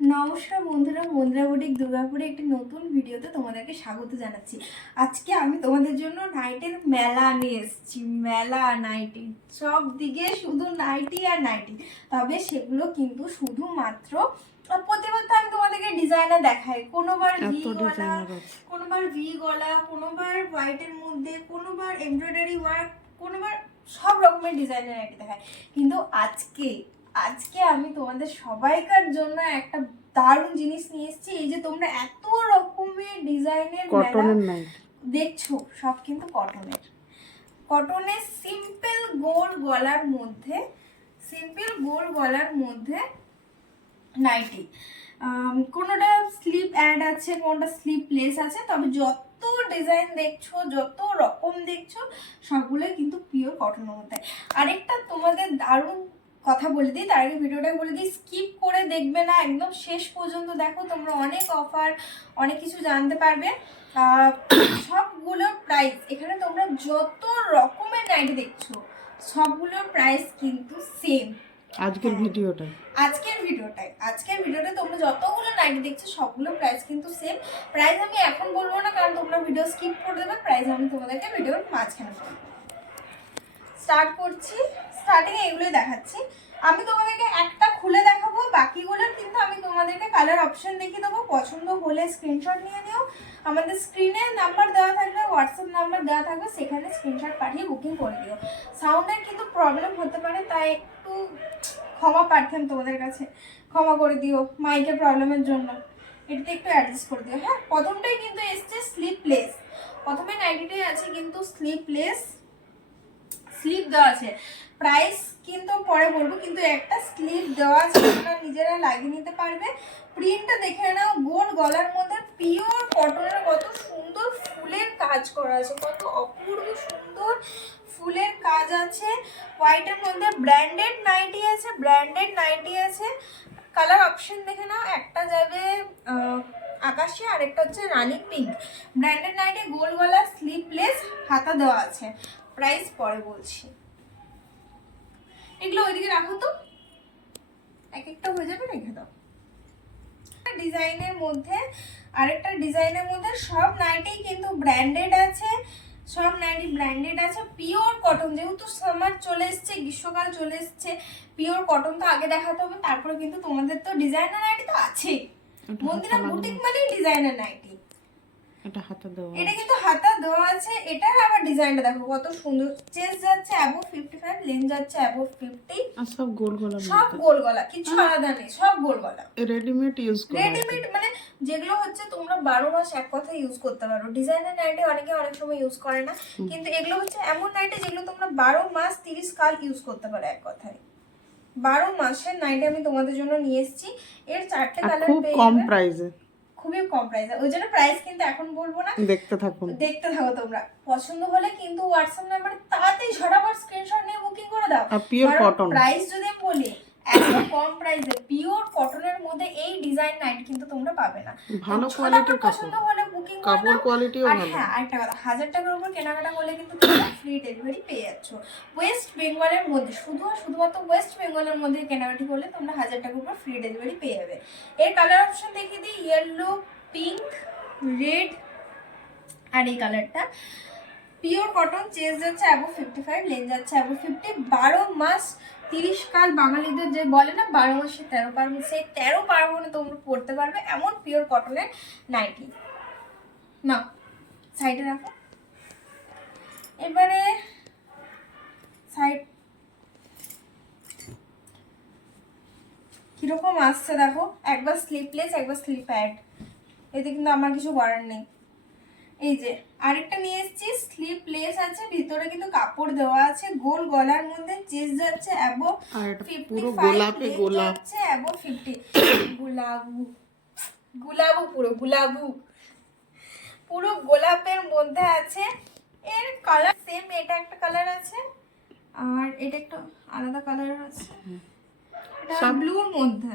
নমস্কার বন্ধুরা, মন্দিরা বুটিক দুর্গাপুরে একটি নতুন ভিডিওতে তোমাদেরকে স্বাগত জানাচ্ছি। আজকে আমি তোমাদের জন্য নাইটের মেলা নিয়ে এসেছি। মেলা নাইটি, সব দিকে শুধু নাইটি আর নাইটি। তবে সেগুলো কিন্তু শুধুমাত্র প্রতিবার তো আমি তোমাদেরকে ডিজাইনার দেখাই, কোনোবার ভি গলা, কোনোবার ভি গলা, কোনোবার হোয়াইটের মধ্যে, কোনোবার এমব্রয়ডারি ওয়ার্ক, কোনোবার সব রকমের ডিজাইনের নাইটি দেখাই। কিন্তু আজকে আমি তোমাদের সবাইকার জন্য একটা দারুণ জিনিস নিয়ে এসেছি। এই যে তোমরা এত রকমের ডিজাইনের কটনের নাই দেখছো, সব কিন্তু কটনের সিম্পল গোল গলার মধ্যে নাইটি। কোনোটা স্লিপ অ্যাড আছে, কোনোটা স্লিপলেস আছে। তবে যত ডিজাইন দেখছো, যত রকম দেখছো, সবগুলোই কিন্তু পিওর কটনের মধ্যে। আরেকটা তোমাদের দারুণ কথা বলে দিই, তার আগে ভিডিওটা বলে দিই, স্কিপ করে দেখবে না, একদম শেষ পর্যন্ত দেখো। তোমরা অনেক অফার, অনেক কিছু জানতে পারবে। সবগুলোর প্রাইস, এখানে তোমরা যত রকমের নাইটি দেখছো সবগুলোর প্রাইস কিন্তু সেম। আজকের ভিডিওটা তোমরা যতগুলো নাইটি দেখছো সবগুলো প্রাইস কিন্তু সেম। প্রাইস আমি এখন বলবো না, কারণ তোমরা ভিডিও স্কিপ করে দেবে। প্রাইস আমি তোমাদেরকে ভিডিওর মাঝখানে বলবো। স্টার্ট করছি। স্টার্টিং এগুলোই দেখাচ্ছি। আমি তোমাদেরকে একটা খুলে দেখাবো, বাকিগুলোর কিন্তু আমি তোমাদেরকে কালার অপশন দেখিয়ে দেবো। পছন্দ হলে স্ক্রিনশট নিয়ে নিও। আমাদের স্ক্রিনে নাম্বার দেওয়া থাকবে, হোয়াটসঅ্যাপ নাম্বার দেওয়া থাকবে, সেখানে স্ক্রিনশট পাঠিয়ে বুকিং করে দিও। সাউন্ডের কিন্তু প্রবলেম হতে পারে, তাই একটু ক্ষমা প্রার্থনা তোমাদের কাছে, ক্ষমা করে দিও মাইকের প্রবলেমের জন্য। এটাতে একটু অ্যাডজাস্ট করে দিও। হ্যাঁ, প্রথমটাই কিন্তু এসছে স্লিপলেস। প্রথমে নাইটিটাই আছে কিন্তু স্লিপলেস, স্লিপ দেওয়া আছে। প্রাইস কিন্তু পরে বলবো, কিন্তু একটা স্লিপ দেওয়া আছে, তোমরা নিজেরা লাগিয়ে নিতে পারবে। প্রিন্টটা দেখে নাও, গোল গলার মধ্যে পিওর কটনের, কত সুন্দর ফুলের কাজ করা আছে, কত অপূর্ব সুন্দর ফুলের কাজ আছে। হোয়াইটের মধ্যে ব্র্যান্ডেড নাইটি আছে। কালার অপশন দেখে নাও, একটা যাবে আকাশি, আর একটা হচ্ছে রানী পিঙ্ক। ব্র্যান্ডেড নাইটি, গোল গলা, স্লিপলেস, হাতা দেওয়া আছে। প্রাইস পরে বলছি। এগুলো ওইদিকে রাখো তো, এক একটা হয়ে যাবে, রেখে দাও। ডিজাইনের মধ্যে আরেকটা ডিজাইনের মধ্যে সব নাইটি কিন্তু ব্র্যান্ডেড আছে, সব নাইটি ব্র্যান্ডেড আছে, পিওর কটন। যেহেতু সামার চলে এসছে, গ্রীষ্মকাল চলে এসছে, পিওর কটন তো আগে দেখাতে হবে। তারপরে কিন্তু তোমাদের তো ডিজাইনার নাইটি তো আছেই। মন্দিরা বুটিক মানে ডিজাইনার নাইটি। এটা কিন্তু হাতা দেওয়া আছে। এটার আবার ডিজাইনটা দেখো কত সুন্দর। চেস্ট যাচ্ছে অ্যাবভ 55, লেন্থ যাচ্ছে অ্যাবভ 50, আর সব গোল গলা, কিছু আলাদা নেই, সব গোল গলা। রেডিমেড মানে যেগুলো হচ্ছে তোমরা 12 মাস এক কথা ইউজ করতে পারো। ডিজাইনার নাইটি অনেকে অনেক সময় ইউজ করে না, কিন্তু এগুলো হচ্ছে এমন নাইটি যেগুলো তোমরা 12 মাস 30 কাল ইউজ করতে পারো এক কথায়। 12 মাসের নাইটি আমি তোমাদের জন্য নিয়ে এসেছি। এর 4টে কালার খুব কম প্রাইসে, খুবই কম প্রাইসে। ওই জন্য প্রাইস কিন্তু এখন বলবো না, দেখতে থাকো তোমরা। পছন্দ হলে কিন্তু হোয়াটসঅ্যাপ নাম্বারে তাড়াতাড়ি ঝটাপট স্ক্রিনশট নিয়ে বুকিং করে দাও। পিওর কটন প্রাইস যদি বলি, এত কম প্রাইসে পিওর কটনের মধ্যে এই ডিজাইন নাইট কিন্তু তোমরা পাবে না। ভালো কোয়ালিটির পছন্দ হলে বুকিং করে কাপড় কোয়ালিটিও ভালো। হ্যাঁ, আরেকটা কথা, 1000 টাকার উপর কেনাকাটা করলে কিন্তু তোমরা ফ্রি ডেলিভারি পেয়ে যাচ্ছ। ওয়েস্ট বেঙ্গলের মধ্যে, শুধুমাত্র ওয়েস্ট বেঙ্গলের মধ্যে কেনাকাটি করলে তোমরা 1000 টাকার উপর ফ্রি ডেলিভারি পেয়ে যাবে। এর কালার অপশন দেখিয়ে দিই, ইয়েলো, পিঙ্ক, রেড, আর এই কালারটা। পিওর কটন, চেস্ট যাচ্ছে অ্যাবভ 55, লেন্থ যাচ্ছে অ্যাবভ 50। 12 মাস 30 কাল, বাঙালিদের যে বলে না 12 মাসে 13 পার্বণ, সেই 13 পার্বণে তোমরা পড়তে পারবে এমন পিওর কটনের নাইটি। না, সাইডে রাখো। এবারে সাইড কিরকম আসছে দেখো, একবার স্লিপলেস, একবার স্লিপ অ্যাড। এতে কিন্তু আমার কিছু করার নেই। এই যে আরেকটা নিয়ে এসেছি, স্লিপলেস আছে, ভিতরে কিন্তু কাপড় দেওয়া আছে, গোল গলার মধ্যে, চেস্ট যাচ্ছে অ্যাবভ 55, যাচ্ছে অ্যাবভ 50। পুরো গোলাপের মধ্যে আছে। এর কালার সেম, এটা একটা কালার আছে, আর এটা একটা আলাদা কালার আছে, সব ব্লুর মধ্যে।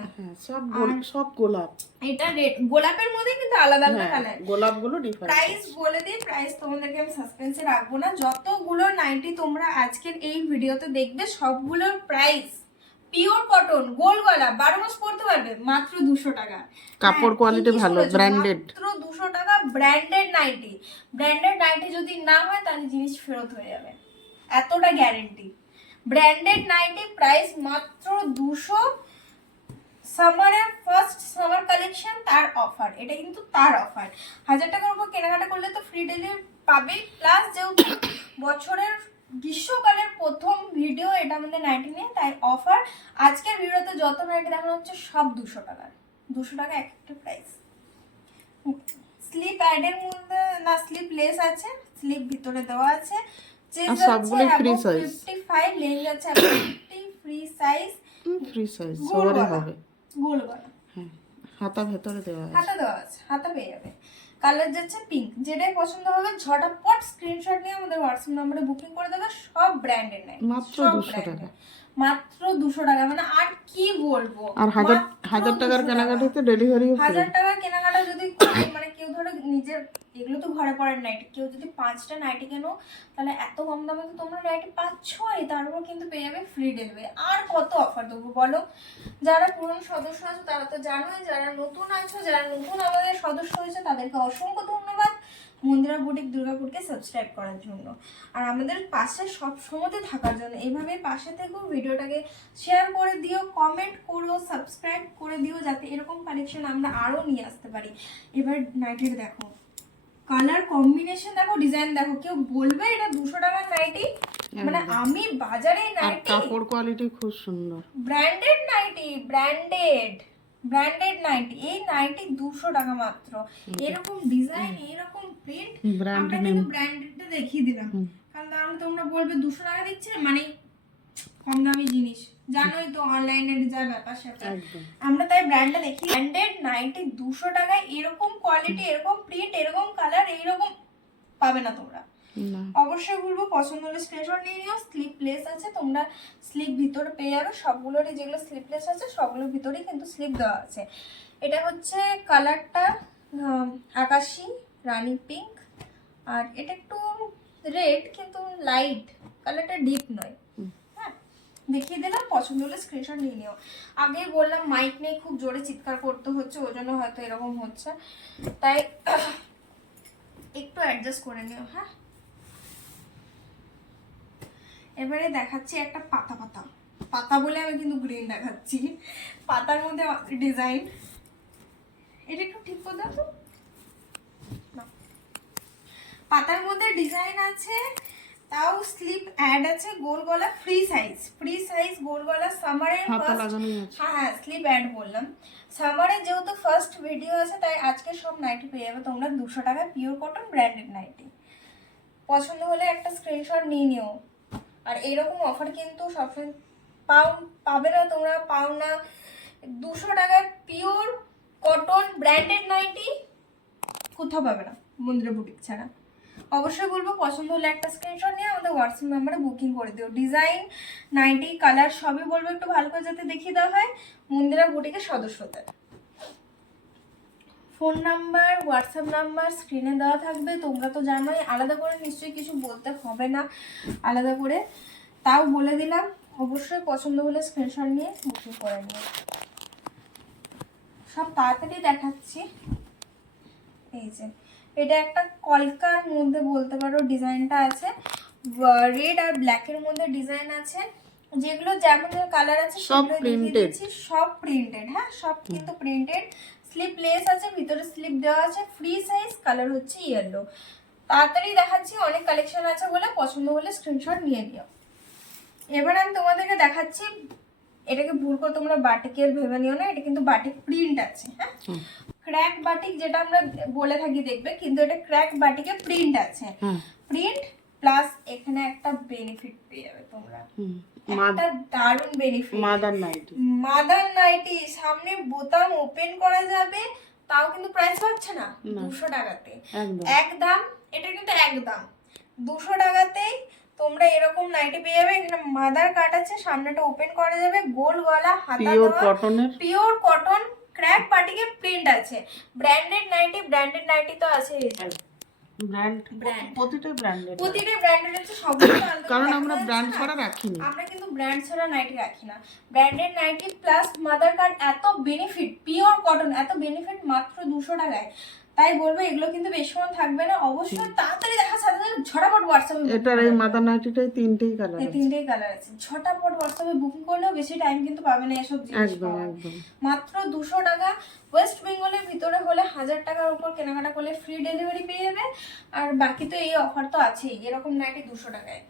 সব গোলাপ। এটা রেড, গোলাপের মধ্যে কিন্তু আলাদা আলাদা কালার। গোলাপগুলো ডিফারেন্ট। প্রাইস বলে দিই, প্রাইস তোমাদেরকে আমি সাসপেন্সে রাখবো না। যতগুলো নাইটি তোমরা আজকের এই ভিডিওতে দেখবে সবগুলোর প্রাইস পিওর কটন, গোল গলা, 12 মাস পরতে পারবে, মাত্র 200 টাকা। কাপড় কোয়ালিটি ভালো, ব্র্যান্ডেড। মাত্র 200 টাকা, ব্র্যান্ডেড নাইটি। ব্র্যান্ডেড নাইটি যদি না হয় তাহলে জিনিস ফেরত হয়ে যাবে, এতটা গ্যারেন্টি। ব্র্যান্ডেড নাইটি প্রাইস মাত্র 200। সামারের ফার্স্ট সামার কালেকশন, তার অফার, এটা কিন্তু তার অফার। 1000 টাকার উপর কেনাকাটা করলে তো ফ্রি ডেলিভারি পাবে, প্লাস যেহেতু বছরের গ্রীষ্মকালের প্রথম ভিডিও এটা আমাদের নাইটি নিয়ে, তাই অফার। আজকের ভিডিওতে যত নাইটি দেখানো হচ্ছে সব 200 টাকার, 200 টাকা এক একটা প্রাইস। স্লিপ অ্যাডের মধ্যে না, স্লিপ লেস আছে, স্লিপ ভিতরে দেওয়া আছে, চেঞ্জ আছে সবগুলো ফ্রি সাইজ, 55, লেন্থ আছে 50, ফ্রি সাইজ, ফ্রি সাইজ সবারই হবে। গোল গলা, হ্যাঁ, হাতা ভেতরে দেওয়া আছে, হাতা দেওয়া আছে, হাতা পেয়ে যাবে। কালার যাচ্ছে পিঙ্ক, যেটাই পছন্দ হবে ঝটাপট স্ক্রিনশট নিয়ে আমাদের হোয়াটসঅ্যাপ নম্বরে বুকিং করে দেবে। সব ব্র্যান্ডের নাই, মাত্র 200 টাকা, মাত্র 200 টাকা, মানে আর কি বলবো। আর 1000 টাকার কেনাকাটাতে ডেলিভারিও ফ্রি। 1000 টাকার কেনাকাটা যদি করে, মানে কেউ ধরো নিজের, এগুলো তো ঘরে পড়ার নাইটি, কেউ যদি 5টা নাইটি কেনো তাহলে এত কম দামে তো তোমরা নাইটি পাচ্ছই, তারপর কিন্তু পেয়ে যাবে ফ্রি ডেলিভারি। আর কত অফার দেবো বলো? যারা পুরনো সদস্য আছো তারা তো জানোই, যারা নতুন আছো, যারা নতুন আমাদের সদস্য হয়েছে তাদেরকে অসংখ্য ধন্যবাদ মন্দিরা বুটিক দুর্গাপুরকে সাবস্ক্রাইব করার জন্য, আর আমাদের পাশে সব সময়তে থাকার জন্য। এইভাবে পাশে থেকেও ভিডিওটাকে শেয়ার করে দিও, কমেন্ট করো, সাবস্ক্রাইব করে দিও, যাতে এরকম কালেকশন আমরা আরো নিয়ে আসতে পারি। এবার নাইটির দেখো, কালার কম্বিনেশন দেখো, ডিজাইন দেখো, কেউ বলবে এটা 200 টাকার নাইটি? মানে আমি বাজারে আর নাইটি, কাপড় কোয়ালিটি খুব সুন্দর, ব্র্যান্ডেড নাইটি, ব্র্যান্ডেড নাইটি, এই নাইটি 200 টাকা মাত্র। এরকম ডিজাইন, এরকম প্রিন্ট, আমরা কিন্তু ব্র্যান্ডেডটা দেখিয়ে দিলাম, কারণ তাহলে তোমরা বলবে 200 টাকা দিচ্ছে মানে কম দামি জিনিস, জানোই তো অনলাইনের যা ব্যাপার স্যাপার। আমরা তাই ব্র্যান্ডটা দেখি। ব্র্যান্ডেড নাইটি 200 টাকায়, এরকম কোয়ালিটি, এরকম প্রিন্ট, এরকম কালার, এইরকম পাবে না তোমরা। অবশ্যই বলবো পছন্দ হলে স্ক্রিনশট নিয়ে নিও। স্লিপলেস আছে, তোমরা স্লিপ ভিতরে পেয়ে যাবে, সবগুলোরই যেগুলো স্লিপলেস আছে সবগুলোর ভিতরেই কিন্তু স্লিপ দেওয়া আছে। এটা হচ্ছে কালারটা আকাশি রানী পিঙ্ক, আর এটা একটু রেড কিন্তু লাইট, কালারটা ডিপ নয়। হ্যাঁ, দেখিয়ে দিলাম, পছন্দ হলে স্ক্রিনশট নিয়ে নিও। আগেই বললাম মাইক নেই, খুব জোরে চিৎকার করতে হচ্ছে, ওই জন্য হয়তো এরকম হচ্ছে, তাই একটু অ্যাডজাস্ট করে নিও। হ্যাঁ, এবারে দেখাচ্ছি একটা পাতা পাতা, পাতা বলে আমি কিন্তু গ্রিন দেখাচ্ছি, পাতার মধ্যে ডিজাইন। এটা একটু ঠিক করে দাও তো, পাতার মধ্যে ডিজাইন আছে, তাও স্লিপ অ্যাড আছে, গোল গলা, ফ্রি সাইজ গোল গলা। সামারের হ্যাঁ স্লিপ অ্যাড বললাম, সামারের যেহেতু ফার্স্ট ভিডিও আছে তাই আজকে সব নাইটি পেয়ে যাবে তোমরা 200 টাকা, পিওর কটন ব্র্যান্ডেড নাইটি। পছন্দ হলে একটা স্ক্রিনশট নিয়ে নিও। আর এরকম অফার কিন্তু সবসময় পাবে না, তোমরা পাও না। 200 টাকায় পিওর কটন ব্র্যান্ডেড নাইটি কোথাও পাবে না মন্দিরা বুটিক ছাড়া। অবশ্যই বলবো পছন্দ হলে একটা স্ক্রিনশট নিয়ে আমাদের হোয়াটসঅ্যাপ নাম্বারে বুকিং করে দিও। ডিজাইন, নাইটি, কালার সবই বলবো একটু ভালো করে যাতে দেখিয়ে দেওয়া হয় মন্দিরা বুটিকের সদস্যদের। ফোন নাম্বার, হোয়াটসঅ্যাপ নাম্বার স্ক্রিনে দেওয়া থাকবে, তোমরা তো জানোই, আলাদা করে নিশ্চয়ই কিছু বলতে হবে না আলাদা করে, তাও বলে দিলাম। অবশ্যই পছন্দ হলে স্ক্রিনশট নিয়ে বুকিং করে নিও। সব তাড়াতাড়ি দেখাচ্ছি। এই যে এটা একটা কলকার মধ্যে বলতে পারো ডিজাইনটা আছে, রেড আর ব্ল্যাকের মধ্যে ডিজাইন আছে, যেগুলো যেমন কালার আছে সেগুলো দেখিয়ে দিচ্ছি, সব প্রিন্টেড। হ্যাঁ, সব কিন্তু প্রিন্টেড। স্লিপ লেস আছে, ভিতরে স্লিপ দেওয়া আছে, ফ্রি সাইজ, কালার হচ্ছে ইয়েলো। তাড়াতাড়ি দেখাচ্ছি, অনেক কালেকশন আছে বলে পছন্দ হলে স্ক্রিনশট নিয়ে নিও। এবার আমি তোমাদেরকে দেখাচ্ছি, এটাকে ভুল করে তোমরা বাটিকের ভেবে নিও না, এটা কিন্তু বাটিক প্রিন্ট আছে। হ্যাঁ, ক্র্যাক বাটিক যেটা আমরা বলে থাকি দেখবে, কিন্তু এটা ক্র্যাক বাটিকে প্রিন্ট আছে। প্রিন্ট প্লাস এখানে একটা বেনিফিট পেয়ে যাবে তোমরা, একটা দারুণ বেনিফিট। মাদার নাইটি, সামনে বোতাম ওপেন করা যাবে, তাও কিন্তু প্রাইস পাচ্ছে না 200 টাকাতে, একদম। এটা কিন্তু একদম 200 টাকাতেই তোমরা এরকম নাইটি পেয়ে যাবে। এখানে মাদার কাট আছে, সামনেটা ওপেন করা যাবে, গোল গলা, হাতা দেওয়া, পিওর কটন, ক্র্যাক বাটিকে প্রিন্ট আছে। ব্র্যান্ডেড নাইটি তো আছে, ব্র্যান্ড Brand. প্রতিটাই ব্র্যান্ডেড প্রতিটা ব্র্যান্ডের হচ্ছে সবগুলো আলাদা কারণ দেখা আমরা যাচ্ছে ব্র্যান্ড না? ছাড়া রাখিনি আমরা কিন্তু ব্র্যান্ড ছাড়া নাইটি রাখি না। Branded nighty plus mother card এত বেনিফিট, পিওর কটন এত বেনিফিট মাত্র 200 টাকায়। তাই বলবো এগুলো কিন্তু বেশিক্ষণ থাকবে না, অবশ্যই তাড়াতাড়ি দেখার সাথে সাথে ঝটাপট হোয়াটসঅ্যাপে এটার এই মাদার নাইটিটাই তিনটেই কালার এই তিনটেই কালার আছে, ঝটাপট হোয়াটসঅ্যাপে বুকিং করলেও বেশি টাইম কিন্তু পাবে না এসব জিনিস একদম পাওয়ার। একদম মাত্র 200 টাকা। ওয়েস্ট বেঙ্গলের ভিতরে হলে 1000 টাকার উপর কেনাকাটা করলে ফ্রি ডেলিভারি পেয়ে যাবে। আর বাকি তো এই অফার তো আছেই, এরকম নাইটি 200 টাকায়।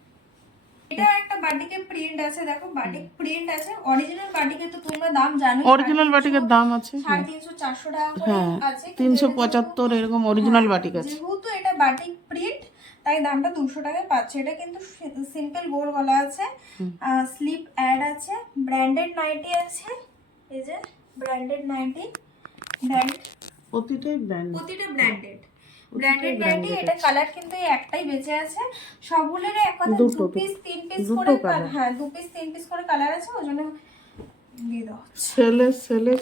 এটা একটা বাটিকে প্রিন্ট আছে, দেখো বাটিক প্রিন্ট আছে। অরিজিনাল বাটিকে তো তোমরা দাম জানোই, অরিজিনাল বাটিকের দাম আছে 350-400 টাকা করে হ্যাঁ আছে। 375 এরকম অরিজিনাল বাটিক আছে যেহেতু এটা বাটিক প্রিন্ট তাই দামটা 200 টাকায় পাচ্ছে। এটা কিন্তু সিম্পল গোল গলা আছে, স্লিপ অ্যাড আছে, ব্র্যান্ডেড নাইটি আছে। এই যে ব্র্যান্ডেড নাইটি, ব্র্যান্ড প্রতিটাই ব্র্যান্ড প্রতিটা ব্র্যান্ডেড নাইটি। এটা কালার কিন্তু এই একটাই বেঁচে আছে, সবগুলোর এখন 2 পিস 3 পিস করে হ্যাঁ 2 পিস 3 পিস করে কালার আছে, ওই জন্য দিয়ে দাও। সেলে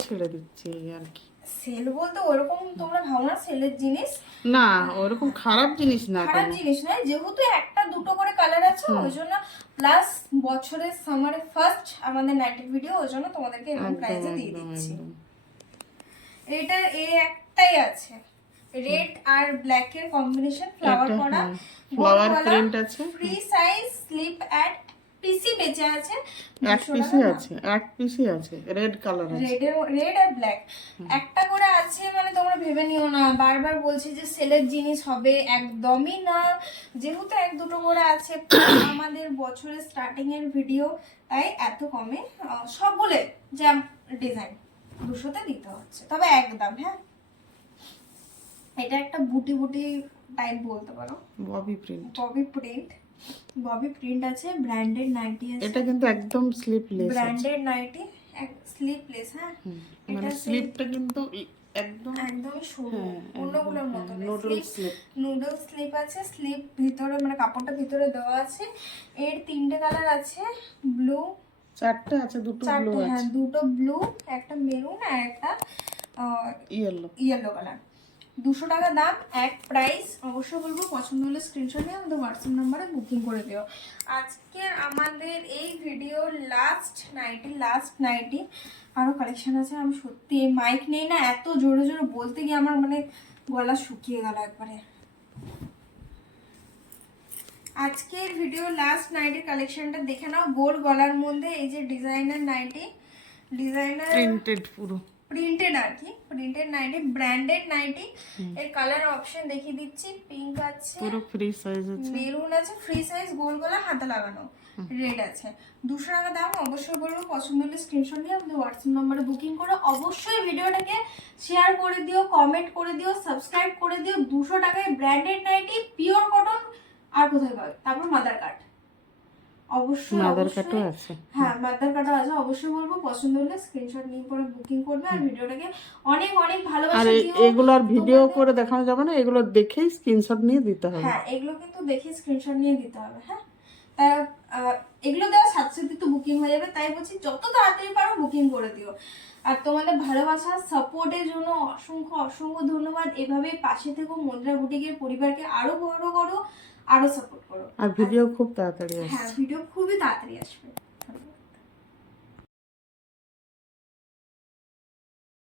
ছেড়ে দিচ্ছি এই আর কি। সেল বলতে ওরকম তোমরা ভাবো না সেলের জিনিস, না ওরকম খারাপ জিনিস না খারাপ জিনিস নয়, যেহেতু একটা দুটো করে কালার আছে ওই জন্য, প্লাস বছরের সামারে ফার্স্ট আমাদের নাইটের ভিডিও, ওই জন্য তোমাদেরকে এরকম প্রাইসে দিয়ে দিচ্ছি। এটা এই একটাই আছে, রেড আর ব্ল্যাক এর কম্বিনেশন, ফ্লাওয়ার করা, ফ্লাওয়ার প্রিন্ট আছে, ফ্রি সাইজ স্লিপ অ্যাড পিসি বেঁচে আছে, এক পিসই আছে, এক পিসই আছে, রেড কালার আছে, রেড আর ব্ল্যাক একটা করে আছে। মানে তোমরা ভেবে নিও না বারবার বলছি যে সেলের জিনিস হবে, একদমই না। যেহেতু এক দুটো করে আছে, আমাদের বছরের স্টার্টিং এর ভিডিও, তাই এত কমে সবগুলো যে ডিজাইন 200-তে দিতে হচ্ছে, তবে একদম। হ্যাঁ এটা একটা বুটি বুটি টাইপ বলতে পারো, ববি প্রিন্ট, ববি প্রিন্ট আছে, ব্র্যান্ডেড নাইটি আছে। এটা কিন্তু একদম স্লিপলেস আছে, ব্র্যান্ডেড নাইটি স্লিপলেস। হ্যাঁ মানে স্লিপটা কিন্তু একদমই সরু, অন্যগুলোর মতো স্লিপ নুডল স্লিপ আছে, স্লিপ ভিতরে মানে কাপড়টা ভিতরে দেওয়া আছে। এর 3টে কালার আছে, ব্লু, 4টে আছে, দুটো ব্লু আছে, হ্যাঁ দুটো ব্লু, একটা মেরুন আর একটা ইয়েলো কালার। 200 টাকা দাম, এক প্রাইস। অবশ্যই বলবো পছন্দ হলে স্ক্রিনশট নিয়ে আমাদের হোয়াটসঅ্যাপ নাম্বারে বুকিং করে দিও। আজকে আমাদের এই ভিডিওর লাস্ট নাইটি, আরও কালেকশন আছে। আমি সত্যি এই মাইক নেই না, এত জোরে জোরে বলতে গিয়ে আমার মানে গলা শুকিয়ে গেল একবারে। আজকের ভিডিও লাস্ট নাইটির কালেকশনটা দেখে নাও। গোল গলার মধ্যে এই যে ডিজাইনার নাইটি, ডিজাইনার প্রিন্টেড, পুরো প্রিন্টেড আর কি, প্রিন্টেড নাইটি, ব্র্যান্ডেড নাইটি। এর কালার অপশন দেখিয়ে দিচ্ছি, পিঙ্ক আছে, পুরো ফ্রি সাইজ আছে, মেরুন আছে, ফ্রি সাইজ গোল গলা হাতে লাগানো, রেড আছে। 200 টাকা দাম। অবশ্যই বলবো পছন্দ হলে স্ক্রিনশট নিয়ে আমাদের হোয়াটসঅ্যাপ নম্বরে বুকিং করো। অবশ্যই ভিডিওটাকে শেয়ার করে দিও, কমেন্ট করে দিও, সাবস্ক্রাইব করে দিও। 200 টাকায় ব্র্যান্ডেড নাইটি, পিওর কটন। আর কোথায় পাবে? তারপর মাদার কার্ড, অবশ্যই মাদার কার্ডও আছে, হ্যাঁ মাদার কার্ডও আছে। অবশ্যই বলবো পছন্দ হলে স্ক্রিনশট নিয়ে পরে বুকিং করবে। আর ভিডিওটাকে অনেক অনেক আর ভালোবাসা দিও। এগুলো আর ভিডিও করে দেখানো যাবে না, এগুলো দেখেই স্ক্রিনশট নিয়ে দিতে হবে। হ্যাঁ এগুলো কিন্তু দেখে স্ক্রিনশট নিয়ে দিতে হবে। হ্যাঁ তাই এগুলো দেওয়ার সাথে সাথে তো বুকিং হয়ে যাবে, তাই বলছি যত তাড়াতাড়ি পারো বুকিং করে দিও। আর তোমাদের ভালোবাসা সাপোর্টের জন্য অসংখ্য অসংখ্য ধন্যবাদ। এভাবেই পাশে থেকো, মুদ্রা বুটিকের পরিবারকে আরো বড় করো, আরো সাপোর্ট করো। আর ভিডিও খুব তাড়াতাড়ি আসবে। হ্যাঁ ভিডিও খুবই তাড়াতাড়ি আসবে।